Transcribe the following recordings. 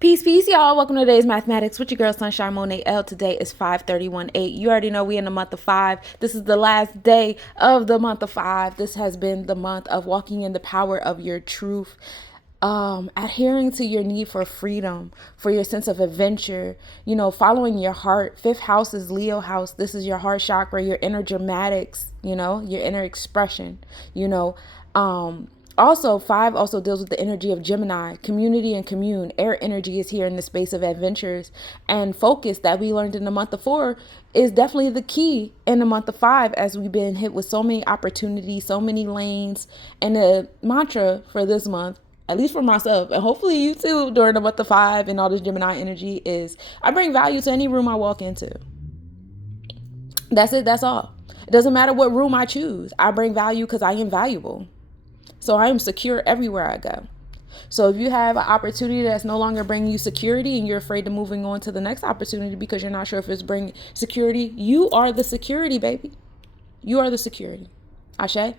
Peace, peace, y'all. Welcome to today's mathematics with your girl Sunshine Monet L. Today is 5/31/8. You already know we in the month of 5. This is the last day of the month of 5. This has been the month of walking in the power of your truth, adhering to your need for freedom, for your sense of adventure, following your heart. Fifth house is Leo house. This is your heart chakra, your inner dramatics, your inner expression, Also, 5 also deals with the energy of Gemini, community and commune. Air energy is here in the space of adventures and focus that we learned in the month of 4 is definitely the key in the month of 5 as we've been hit with so many opportunities, so many lanes. And the mantra for this month, at least for myself, and hopefully you too during the month of 5 and all this Gemini energy is I bring value to any room I walk into. That's it. That's all. It doesn't matter what room I choose. I bring value because I am valuable. So I am secure everywhere I go. So if you have an opportunity that's no longer bringing you security and you're afraid of moving on to the next opportunity because you're not sure if it's bringing security, you are the security, baby. You are the security. Ashe?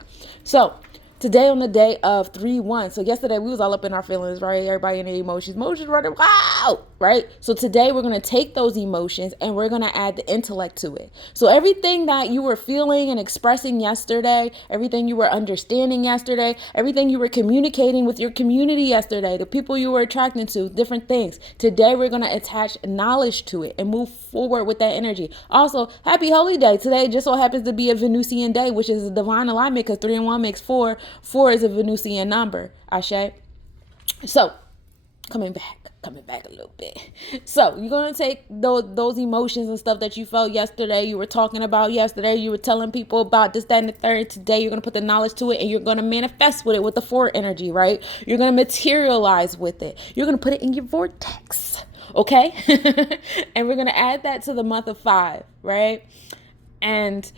So today on the day of 3/1. So yesterday we was all up in our feelings, right? Everybody in their emotions running, wow, right? So today we're going to take those emotions and we're going to add the intellect to it. So everything that you were feeling and expressing yesterday, everything you were understanding yesterday, everything you were communicating with your community yesterday, the people you were attracting to, different things. Today we're going to attach knowledge to it and move forward with that energy. Also, happy holy day. Today just so happens to be a Venusian day, which is a divine alignment because 3 and 1 makes 4. 4 is a Venusian number, Ashe. So, coming back a little bit. So, you're going to take those emotions and stuff that you felt yesterday, you were talking about yesterday, you were telling people about this, that, and the third. Today, you're going to put the knowledge to it and you're going to manifest with it with the 4 energy, right? You're going to materialize with it. You're going to put it in your vortex, okay? And we're going to add that to the month of 5, right? And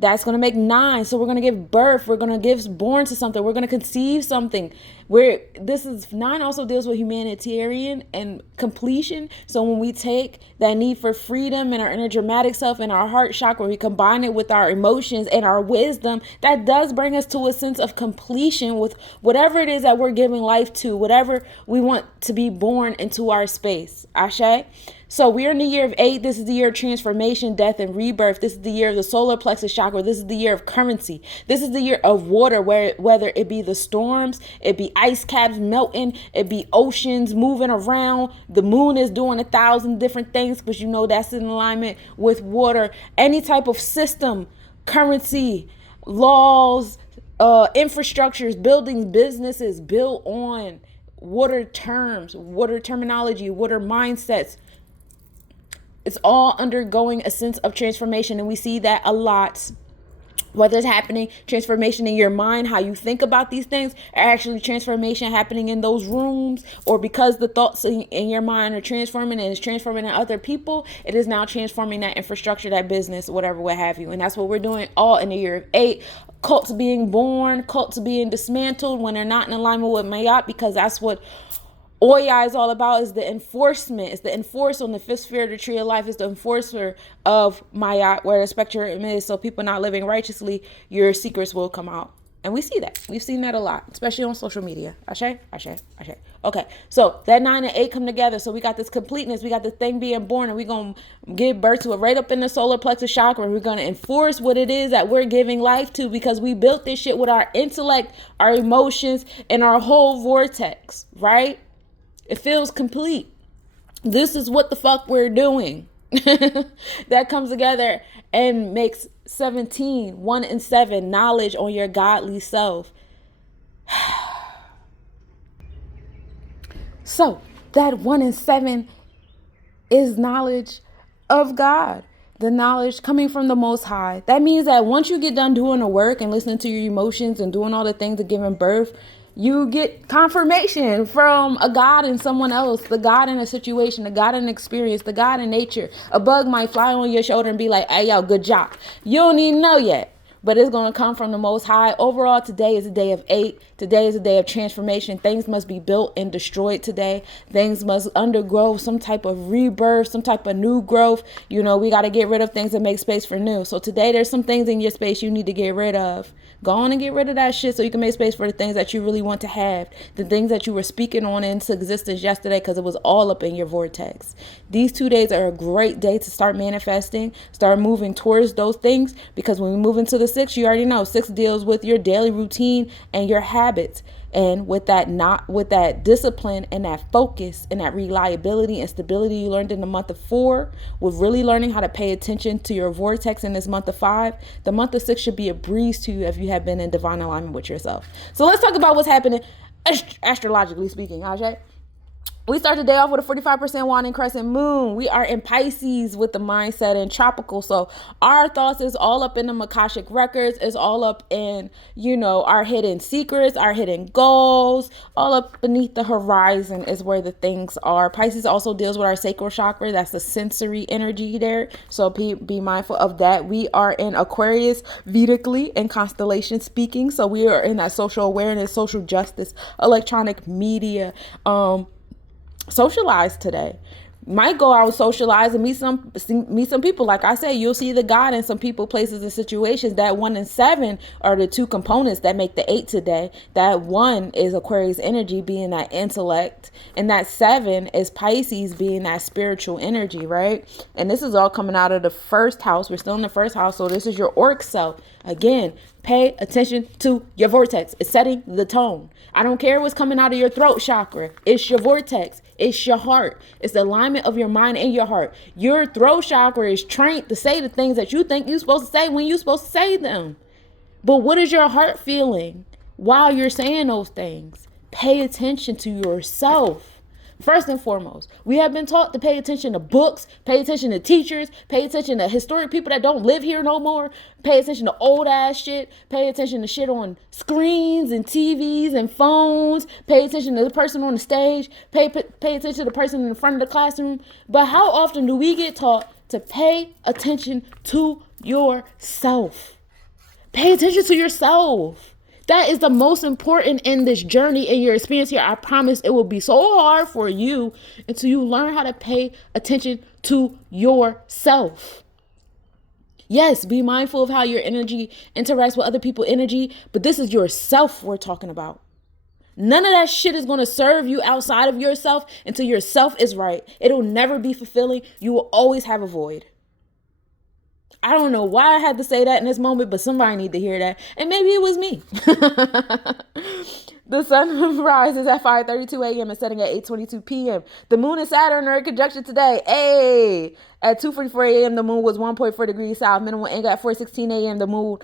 that's going to make 9. So we're going to give birth. We're going to give born to something. We're going to conceive something. Where this is 9 also deals with humanitarian and completion. So when we take that need for freedom and our inner dramatic self and our heart chakra, we combine it with our emotions and our wisdom, that does bring us to a sense of completion with whatever it is that we're giving life to, whatever we want to be born into our space. Ashe? So we're in the year of 8. This is the year of transformation, death, and rebirth. This is the year of the solar plexus chakra. This is the year of currency. This is the year of water, whether it be the storms, it be ice caps melting, it be oceans moving around. The moon is doing 1,000 different things because that's in alignment with water. Any type of system, currency, laws, infrastructures, buildings, businesses built on water terms, water terminology, water mindsets. It's all undergoing a sense of transformation. And we see that a lot, whether it's happening, transformation in your mind, how you think about these things, or actually transformation happening in those rooms, or because the thoughts in your mind are transforming and it's transforming in other people, it is now transforming that infrastructure, that business, whatever, what have you. And that's what we're doing all in the year of 8. Cults being born, cults being dismantled when they're not in alignment with Mayat, because that's what Oya is all about, is the enforcement. It's the enforcer on the 5th sphere of the tree of life. It's the enforcer of Mayat, where the spectrum is. So people not living righteously, your secrets will come out. And we see that. We've seen that a lot, especially on social media. Ashe, ashe, ashe. Okay, so that 9 and 8 come together. So we got this completeness. We got this thing being born, and we're going to give birth to it right up in the solar plexus chakra. And we're going to enforce what it is that we're giving life to, because we built this shit with our intellect, our emotions, and our whole vortex, right? It feels complete. This is what the fuck we're doing. That comes together and makes 17, 1 and 7, knowledge on your godly self. So that 1 and 7 is knowledge of God. The knowledge coming from the Most High. That means that once you get done doing the work and listening to your emotions and doing all the things of giving birth, you get confirmation from a God in someone else, the God in a situation, the God in an experience, the God in nature. A bug might fly on your shoulder and be like, hey, yo, good job. You don't even know yet, but it's going to come from the Most High. Overall, today is a day of 8. Today is a day of transformation. Things must be built and destroyed today. Things must undergo some type of rebirth, some type of new growth. We got to get rid of things and make space for new. So today there's some things in your space you need to get rid of. Go on and get rid of that shit so you can make space for the things that you really want to have, the things that you were speaking on into existence yesterday because it was all up in your vortex. These 2 days are a great day to start manifesting, start moving towards those things, because when we move into the 6, you already know 6 deals with your daily routine and your habits. And with that discipline and that focus and that reliability and stability you learned in the month of 4, with really learning how to pay attention to your vortex in this month of 5, the month of 6 should be a breeze to you if you have been in divine alignment with yourself. So let's talk about what's happening astrologically speaking, Ajay. We start the day off with a 45% waning crescent moon. We are in Pisces with the mindset in tropical. So our thoughts is all up in the Akashic records. It's all up in, our hidden secrets, our hidden goals. All up beneath the horizon is where the things are. Pisces also deals with our sacral chakra. That's the sensory energy there. So be mindful of that. We are in Aquarius Vedically and constellation speaking. So we are in that social awareness, social justice, electronic media, socialize today. Might go out, socialize, and meet some people. Like I said, you'll see the God in some people, places, and situations. That 1 and 7 are the 2 components that make the 8 today. That 1 is Aquarius energy, being that intellect, and that 7 is Pisces, being that spiritual energy, right? And this is all coming out of the 1st house. We're still in the 1st house, so this is your auric self. Again, pay attention to your vortex. It's setting the tone. I don't care what's coming out of your throat chakra. It's your vortex. It's your heart. It's the alignment of your mind and your heart. Your throat chakra is trained to say the things that you think you're supposed to say when you're supposed to say them. But what is your heart feeling while you're saying those things? Pay attention to yourself. First and foremost, we have been taught to pay attention to books, pay attention to teachers, pay attention to historic people that don't live here no more, pay attention to old ass shit, pay attention to shit on screens and TVs and phones, pay attention to the person on the stage, pay attention to the person in the front of the classroom. But how often do we get taught to pay attention to yourself? Pay attention to yourself. That is the most important in this journey, in your experience here. I promise it will be so hard for you until you learn how to pay attention to yourself. Yes, be mindful of how your energy interacts with other people's energy, but this is yourself we're talking about. None of that shit is going to serve you outside of yourself until yourself is right. It'll never be fulfilling. You will always have a void. I don't know why I had to say that in this moment, but somebody need to hear that. And maybe it was me. The sun rises at 5:32 a.m. and setting at 8:22 p.m. The moon and Saturn are in conjunction today. Hey, at 2:44 a.m. the moon was 1.4 degrees south. Minimal angle at 4:16 a.m. the moon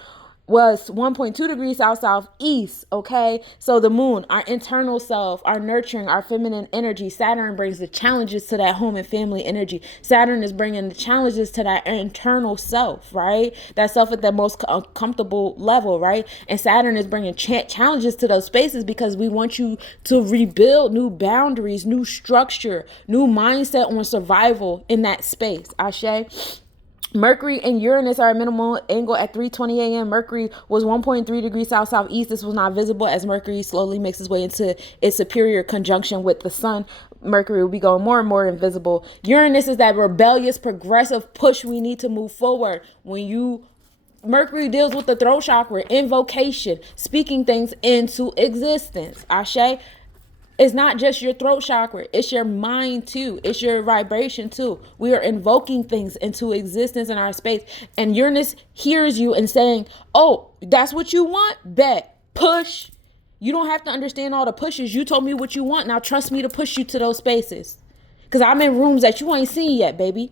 was 1.2 degrees southeast. Okay, so the moon, our internal self, our nurturing, our feminine energy. Saturn brings the challenges to that home and family energy. Saturn is bringing the challenges to that internal self, right? That self at the most comfortable level, right? And Saturn is bringing challenges to those spaces because we want you to rebuild new boundaries, new structure, new mindset on survival in that space. Ashe. Mercury and Uranus are at minimal angle at 3:20 a.m. Mercury was 1.3 degrees southeast. This was not visible as Mercury slowly makes its way into its superior conjunction with the sun. Mercury will be going more and more invisible. Uranus is that rebellious, progressive push we need to move forward. Mercury deals with the throat chakra, invocation, speaking things into existence. Ashe. It's not just your throat chakra. It's your mind too. It's your vibration too. We are invoking things into existence in our space. And Uranus hears you and saying, oh, that's what you want? Bet. Push. You don't have to understand all the pushes. You told me what you want. Now trust me to push you to those spaces. Because I'm in rooms that you ain't seen yet, baby.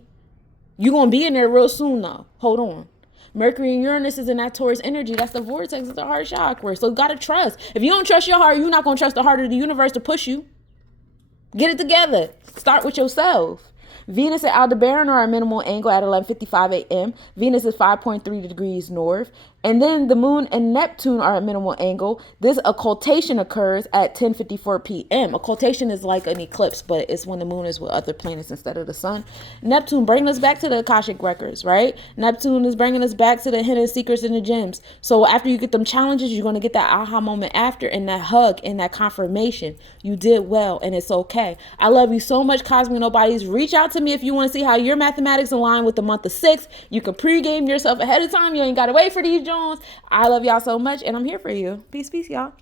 You're going to be in there real soon though. Hold on. Mercury and Uranus is in that Taurus energy. That's the vortex of the heart chakra. So you got to trust. If you don't trust your heart, you're not going to trust the heart of the universe to push you. Get it together. Start with yourself. Venus and Aldebaran are a minimal angle at 11:55 a.m. Venus is 5.3 degrees north. And then the moon and Neptune are at minimal angle. This occultation occurs at 10:54 p.m. Occultation is like an eclipse, but it's when the moon is with other planets instead of the sun. Neptune bringing us back to the Akashic records, right? Neptune is bringing us back to the hidden secrets and the gems. So after you get them challenges, you're going to get that aha moment after, and that hug and that confirmation. You did well and it's okay. I love you so much, Cosmic Nobodies. Reach out to me if you want to see how your mathematics align with the month of 6. You can pregame yourself ahead of time. You ain't got to wait for these Jones. I love y'all so much, and I'm here for you. Peace, peace, y'all.